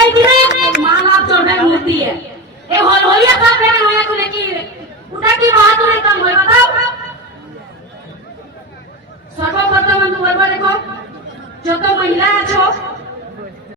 এই দিনে মানব জন্মের মূর্তি এই হলহলিয়া কাপ রেখে নয়া করে কি ওটা কি বাহাদুরের কাম হয় বাতাও সর্বপ্রথম বলবো দেখো যত মহিলা আছো